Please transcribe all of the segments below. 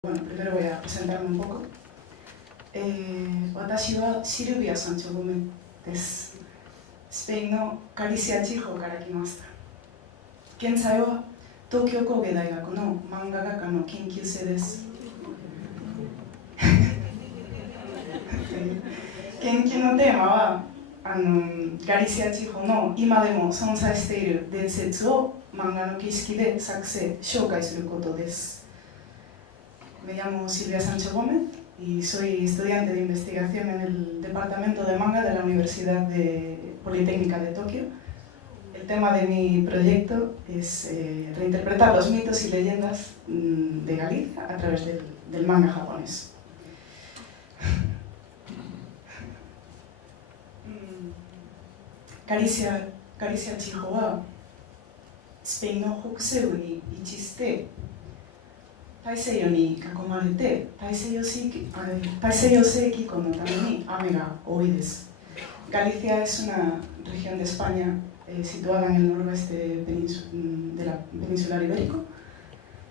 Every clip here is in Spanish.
Bueno, primero voy a presentarme un poco. 私はシルビア三丁目です。スペインのガリシア地方から来ました。現在は東京工芸大学の漫画学科の研究生です。研究のテーマはガリシア地方の今でも存在している伝説を漫画の形式で作成、紹介することです。Me llamo Silvia Sancho Gómez y soy estudiante de investigación en el departamento de manga de la Universidad Politécnica de Tokio. El tema de mi proyecto es reinterpretar los mitos y leyendas de Galicia a través del manga japonés. Galicia地方はスペインの北西部に位置して大西洋に囲まれて大西洋性気候のために雨が多いです。Galicia es una región de España situada en el noroeste de la península ibérico.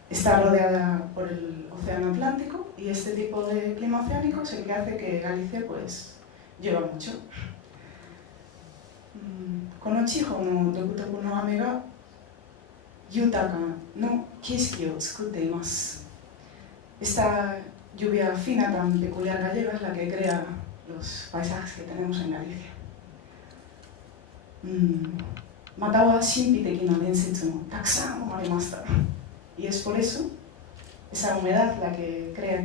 Está rodeada por el océano Atlántico y este tipo de clima oceánico es el que hace que Galicia pues llueva mucho. この地方の独特の雨が豊かな景色を作っています。Esta lluvia fina tan peculiar gallega es la que crea los paisajes que tenemos en Galicia. または神秘的な伝説もたくさん生まれました。Y es por eso esa humedad la que crea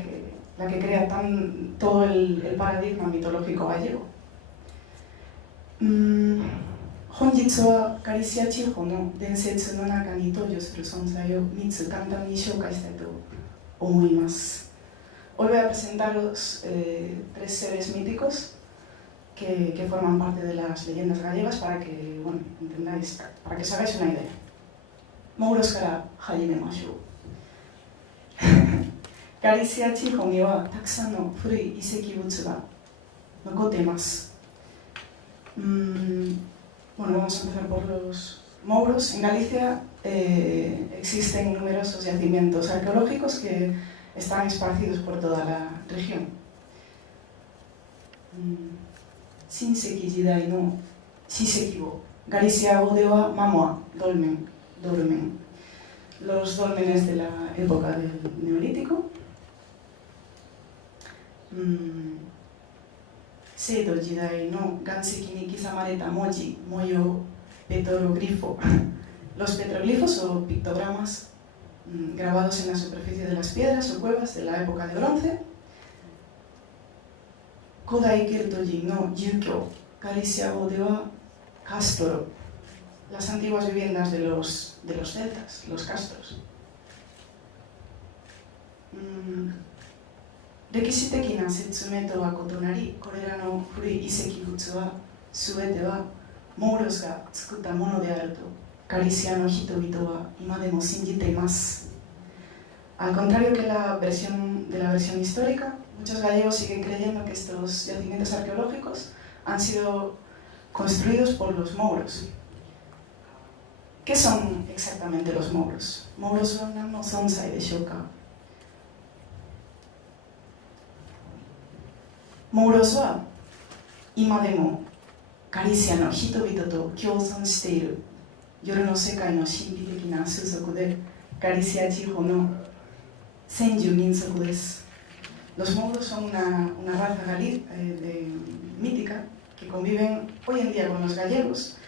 todo el paradigma mitológico gallego. 本日はガリシア地方の伝説の中に登場する存在を3つ簡単に紹介したいと思います。Hoy voy a presentaros 3 seres míticos que forman parte de las leyendas gallegas para que, bueno, entendáis, para que os hagáis una idea. Mourosから始めましょう。ガリシア地方にはたくさんの古い遺跡物が残っています。Bueno, vamos a empezar por los mouros. En Galicia existen numerosos yacimientos arqueológicos que están esparcidos por toda la región. 新石時代の史跡をガリシア語ではマモア、dolmen. Los dólmenes de la época del Neolítico. 青銅時代の岩石に刻まれた文字、模様、petroglifo. Los petroglifos o pictogramas grabados en la superficie de las piedras o cuevas de la época de bronce. Kodai Keltoji no Yukyo, Galicia語ではカストロ. Las antiguas viviendas de los celtas, los castros. 歴史的な説明とは異なり、これらの古い遺跡物は全てはモーロスが作ったものであるとガリシアの人々は今でも信じています。Al contrario que la versión histórica, muchos gallegos siguen creyendo que estos yacimientos arqueológicos han sido construidos por los mouros. ¿Qué son exactamente los mouros? Mouros son no sonsai de shouka. モーロスは今でもガリシアの人々と共存している夜の世界の神秘的な種族でガリシア地方の先住民族です。Los moros son una raza mítica que conviven hoy en día con los gallegos,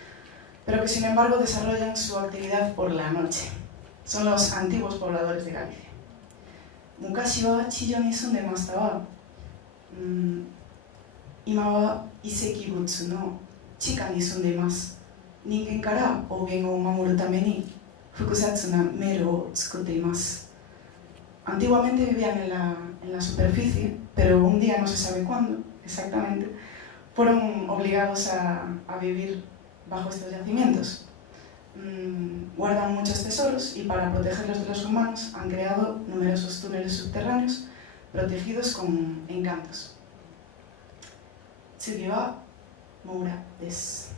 pero que sin embargo desarrollan su actividad por la noche. Son los antiguos pobladores de Galicia. 昔は地上に住んでましたわ。今は遺跡物の地下に住んでいます。人間から方言を守るために複雑な迷路を作っています。Antiguamente vivían en la superficie, pero un día no se sabe cuándo exactamente, fueron obligados a vivir bajo estos yacimientos. Guardan muchos tesoros y para protegerlos de los humanos han creado numerosos túneles subterráneos protegidos con encantos. 次はモーラです。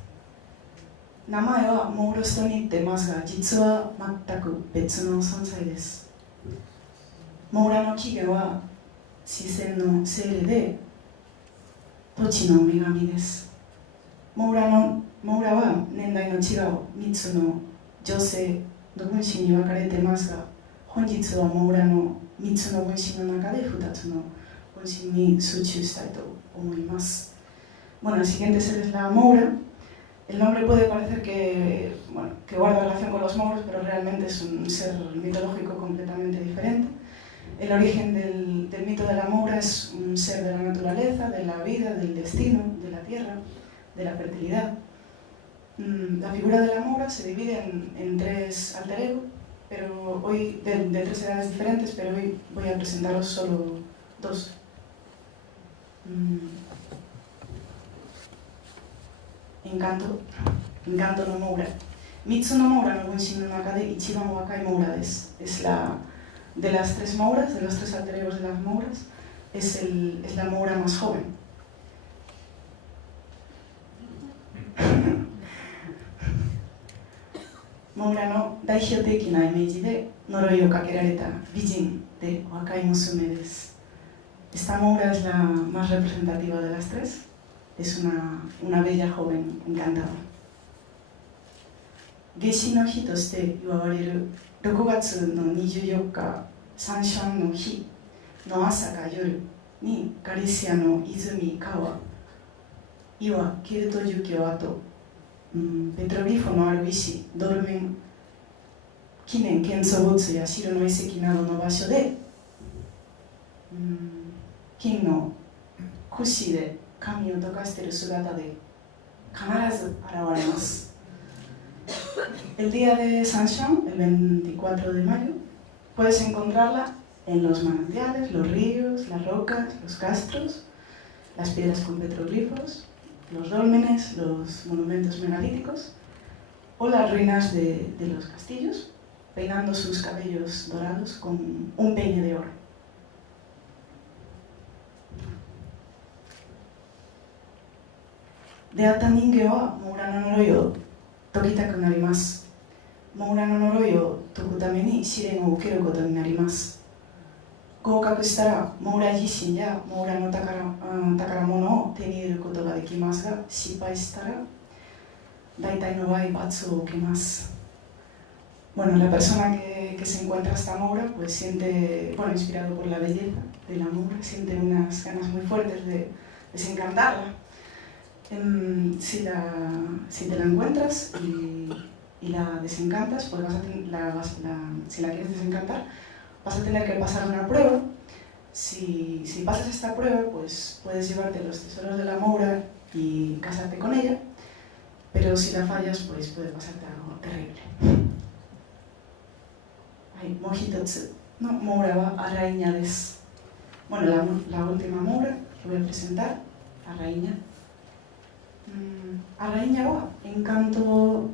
名前はモーロスと似てますが、実は全く別の存在です。 モモーラの起源は自然の精霊で土地の女神です。モーラは年代の違う3つの女性の分身に分かれていますが、本日はモーラの3つの分身の中で2つの分身に集中したいと思います。Bueno, el siguiente ser es la Moura. El nombre puede parecer que guarda relación con los mouros, pero realmente es un ser mitológico completamente diferente. El origen del mito de la Moura es un ser de la naturaleza, de la vida, del destino, de la tierra, de la fertilidad. La figura de la Moura se divide en tres alter ego, pero hoy, de tres edades diferentes, pero hoy voy a presentaros solo dos. Encanto no Moura. Mitsu no Moura no Bunshin no Naka de Ichiban Wakai Moura desu. Es la de las tres Mouras, de los tres alter egos de las Mouras, es la Moura más joven. Moura no daihyouteki na imeiji de noroi o kakerareta bijin de wakai musume desu. Esta Moura es la más representativa de las tres. Es una bella joven encantada. Geishi no hi to shite iwawareru 6月の24日、サンシャンの日の朝か夜にガリシアの泉、川、岩、ケルト樹峡跡、ペトロリフォのある石、ドルメン、記念建造物や城の遺跡などの場所で、金の櫛で髪を溶かしている姿で必ず現れます。El día de San Juan, el 24 de mayo, puedes encontrarla en los manantiales, los ríos, las rocas, los castros, las piedras con petroglifos, los dólmenes, los monumentos megalíticos o las ruinas de los castillos, peinando sus cabellos dorados con un peine de oro. De alta ninge wa Moura no noroi o tokitaku narimasu. Moura no noroi o toku tame ni shiren o ukeru koto ni narimasu. 合格したらモーラ自身やモーラの宝物を手に入れることができますが、失敗したら大体の場合罰を受けます。Bueno, la persona que se encuentra esta Moura pues siente, bueno, inspirado por la belleza de la Moura, siente unas ganas muy fuertes de desencantarla. Si te la encuentras y la desencantas, pues si la quieres desencantar, vas a tener que pasar una prueba. Si pasas esta prueba, pues puedes llevarte los tesoros de la Moura y casarte con ella, pero si la fallas, pues puede pasarte algo terrible. Mojitotsu no Moura wa Araiña desu. Bueno, la última Moura que voy a presentar, Araiña. Araiña wa encanto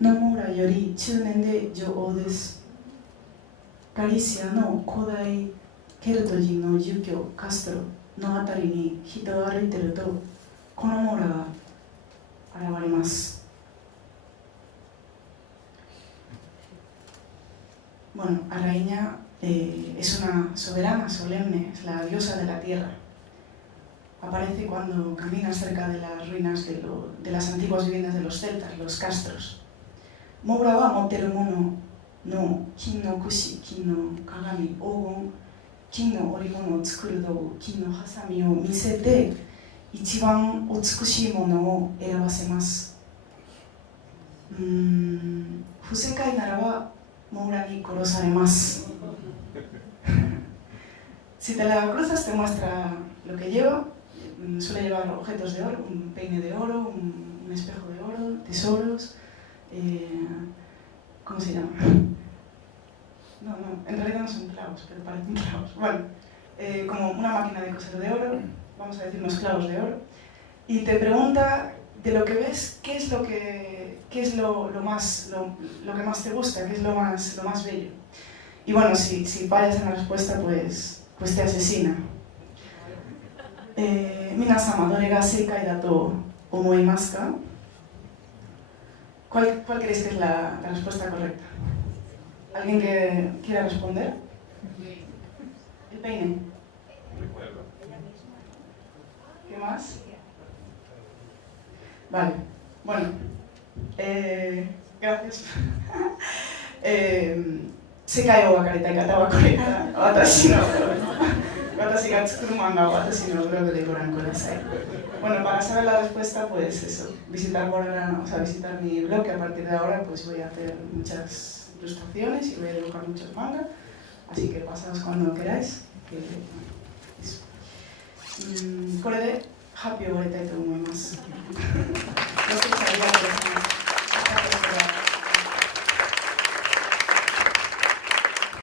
no Moura yori chunen de jō desu. ガリシアの古代ケルト人の住居カストロのあたりに人を歩いているとこのモーラが現れます。Bueno, Araiña es una soberana, solemne, es la diosa de la tierra. Aparece cuando camina cerca de las ruinas de las antiguas viviendas de los celtas, los castros. Moura wa moteru mono の金の櫛、金の鏡、黄金、金の織物を作る道具、金のハサミを見せて一番美しいものを選ばせます。不正解ならばモーラに殺されます。Si te la cruzas te muestra lo que lleva. Suele llevar objetos de oro, un peine de oro, un espejo de oro, tesoros, ¿cómo se llama? No, en realidad no son clavos, pero parecen clavos. Bueno, como una máquina de coser de oro, vamos a decir unos clavos de oro, y te pregunta de lo que ves, qué es lo que más te gusta, qué es lo más bello. Y bueno, si fallas en la respuesta, pues te asesina. Minasama, ¿dore ga seikai da to omoimasu ka? ¿Cuál creéis que es la respuesta correcta? ¿Alguien que quiera responder? Peine. ¿Qué más? Vale, bueno, gracias. 世界を分かりたい方はこれから私が作る漫画を私のブログでご覧ください。Bueno, para saber la respuesta, pues eso, visitar mi blog, que a partir de ahora pues voy a hacer muchas ilustraciones y voy a dibujar muchos mangas, así que pasaos cuando queráis. これで発表を終わりたいと思います。ご視聴ありがとうございました。